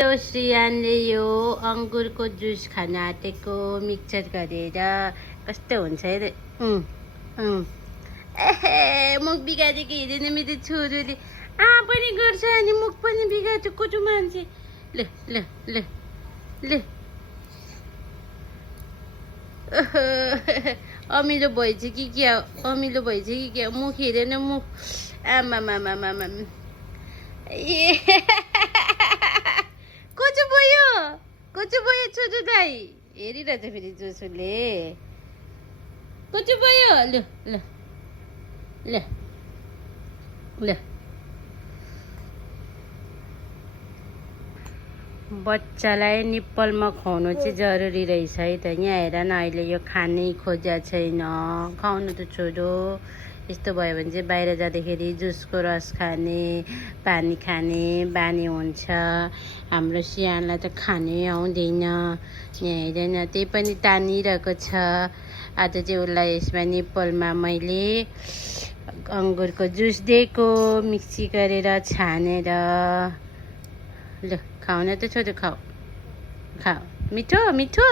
श्रियानले यो अङ्गुरको जुस खान आँटेको मिक्सचर गरेर कस्तो हुन्छ हेर। एहे मुख बिगारेको हेरेन मेरो छोरोले पनि गर्छ अनि मुख पनि बिगार्छ कुचु मान्छे। ल ल ल ल अमिलो भएछ कि क्या अमिलो भएछ कि क्या मुख हेरेन मुख आमामामामा ए कोचो भयो छोटो दाई हेरिरहेछ फेरि जोसुले कोचो भयो। ल ल ल ल बच्चालाई निप्पलमा खुवाउनु चाहिँ जरुरी रहेछ है त। यहाँ हेर न अहिले यो खानै खोज्या छैन। खुवाउनु त छोरो। यस्तो भयो भने चाहिँ बाहिर जाँदाखेरि जुसको रस खाने पानी खाने बानी हुन्छ। हाम्रो सियानलाई त खानै आउँदैन। यहाँ हेरेन त्यही पनि तानिरहेको छ। आज चाहिँ उसलाई यसमा निप्पलमा मैले अङ्गुरको जुस दिएको मिक्सी गरेर छानेर। ल खाउन त छोटो खाऊ खाऊ मिठो मिठो।